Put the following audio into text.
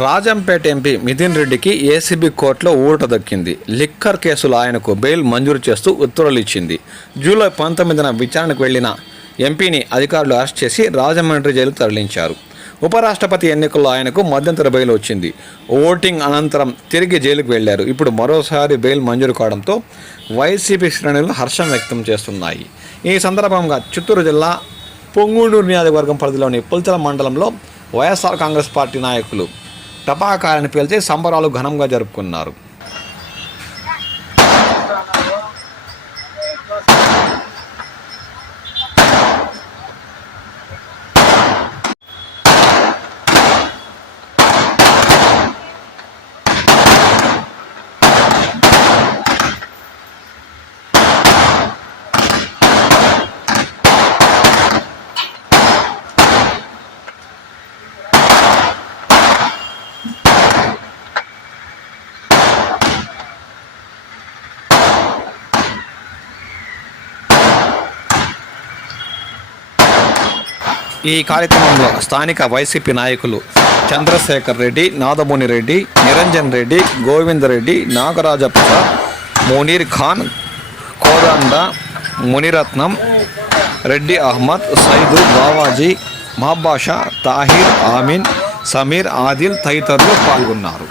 Rajampet MP Mithun రెడ్డికి ACB కోర్టులో ఊరట దక్కింది. లిక్కర్ కేసులో ఆయనకు బెయిల్ మంజూరు చేస్తూ ఉత్తర్వులు ఇచ్చింది. జూలై 19న విచారణకు వెళ్లిన ఎంపీని అధికారులు అరెస్ట్ చేసి రాజమండ్రి జైలుకు తరలించారు. ఉపరాష్ట్రపతి ఎన్నికల్లో ఆయనకు మధ్యంతర బెయిల్ వచ్చింది. ఓటింగ్ అనంతరం తిరిగి జైలుకు వెళ్లారు. ఇప్పుడు మరోసారి బెయిల్ మంజూరు కావడంతో వైసీపీ శ్రేణులు హర్షం వ్యక్తం చేస్తున్నాయి. ఈ సందర్భంగా చిత్తూరు జిల్లా పొంగూరు నియోజకవర్గం పరిధిలోని పుల్చల మండలంలో వైఎస్ఆర్ కాంగ్రెస్ పార్టీ నాయకులు టపాకాయలను పేల్చి సంబరాలు ఘనంగా జరుపుకున్నారు. ఈ కార్యక్రమంలో స్థానిక వైసీపీ నాయకులు చంద్రశేఖర్ రెడ్డి, నాదముని రెడ్డి, నిరంజన్ రెడ్డి, గోవింద్ రెడ్డి, నాగరాజ ప్రసాద్, మునీర్ ఖాన్, కోదండ, మునిరత్నం, రెడ్డి అహ్మద్, సైదు, బావాజీ, మహబాషా, తాహిర్, ఆమీన్, సమీర్, ఆదిల్ తదితరులు పాల్గొన్నారు.